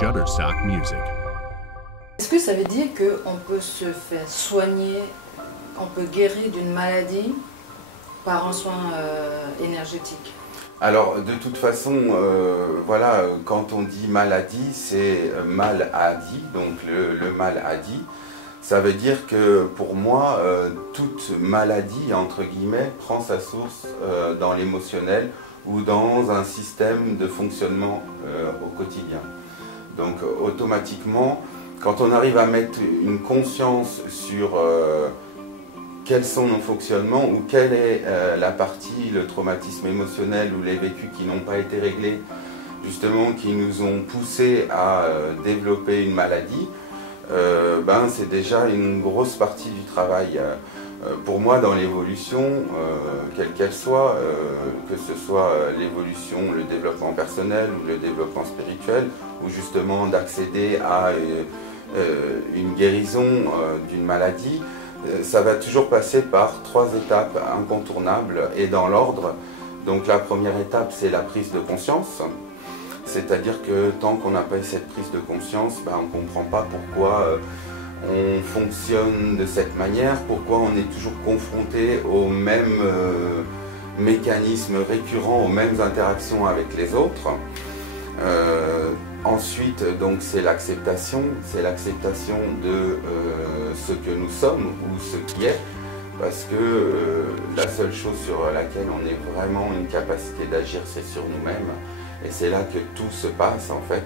Shutterstock Music. Est-ce que ça veut dire qu'on peut se faire soigner, on peut guérir d'une maladie par un soin énergétique? Alors de toute façon, voilà, quand on dit maladie, c'est mal à dit, donc le mal à dit. Ça veut dire que pour moi, toute maladie, entre guillemets, prend sa source dans l'émotionnel ou dans un système de fonctionnement au quotidien. Donc automatiquement, quand on arrive à mettre une conscience sur quels sont nos fonctionnements ou quelle est la partie, le traumatisme émotionnel ou les vécus qui n'ont pas été réglés, justement qui nous ont poussés à développer une maladie, c'est déjà une grosse partie du travail. Pour moi, dans l'évolution, quelle qu'elle soit, que ce soit l'évolution, le développement personnel ou le développement spirituel, ou justement d'accéder à une guérison d'une maladie, ça va toujours passer par 3 étapes incontournables et dans l'ordre. Donc la première étape, c'est la prise de conscience. C'est-à-dire que tant qu'on n'a pas eu cette prise de conscience, on ne comprend pas pourquoi on fonctionne de cette manière, pourquoi on est toujours confronté aux mêmes mécanismes récurrents, aux mêmes interactions avec les autres. Ensuite, donc, c'est l'acceptation de ce que nous sommes ou ce qui est, parce que la seule chose sur laquelle on ait vraiment une capacité d'agir, c'est sur nous-mêmes, et c'est là que tout se passe en fait.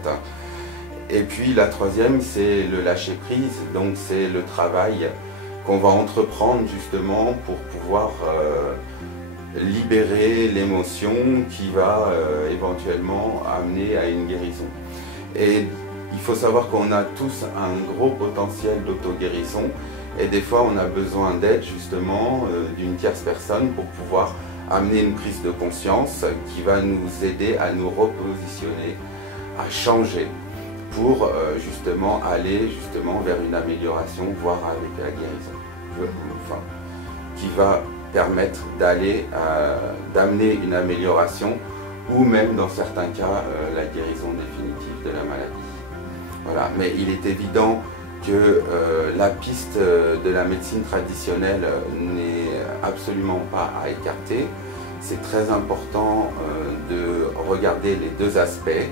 Et puis la troisième, c'est le lâcher-prise, donc c'est le travail qu'on va entreprendre justement pour pouvoir libérer l'émotion qui va éventuellement amener à une guérison. Et il faut savoir qu'on a tous un gros potentiel d'auto-guérison et des fois on a besoin d'aide justement d'une tierce personne pour pouvoir amener une prise de conscience qui va nous aider à nous repositionner, à changer pour justement aller vers une amélioration, voire avec la guérison, qui va permettre d'amener une amélioration ou même dans certains cas la guérison définitive de la maladie. Voilà. Mais il est évident que la piste de la médecine traditionnelle n'est absolument pas à écarter. C'est très important de regarder les deux aspects,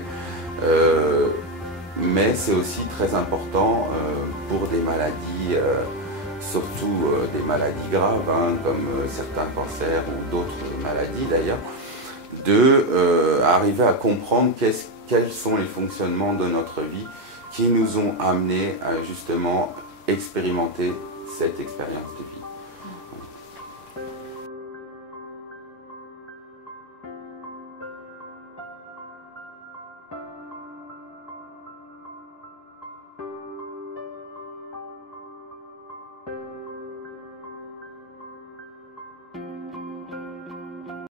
mais c'est aussi très important pour des maladies, surtout des maladies graves, comme certains cancers ou d'autres maladies d'ailleurs, d'arriver à comprendre quels sont les fonctionnements de notre vie qui nous ont amenés à justement expérimenter cette expérience de vie.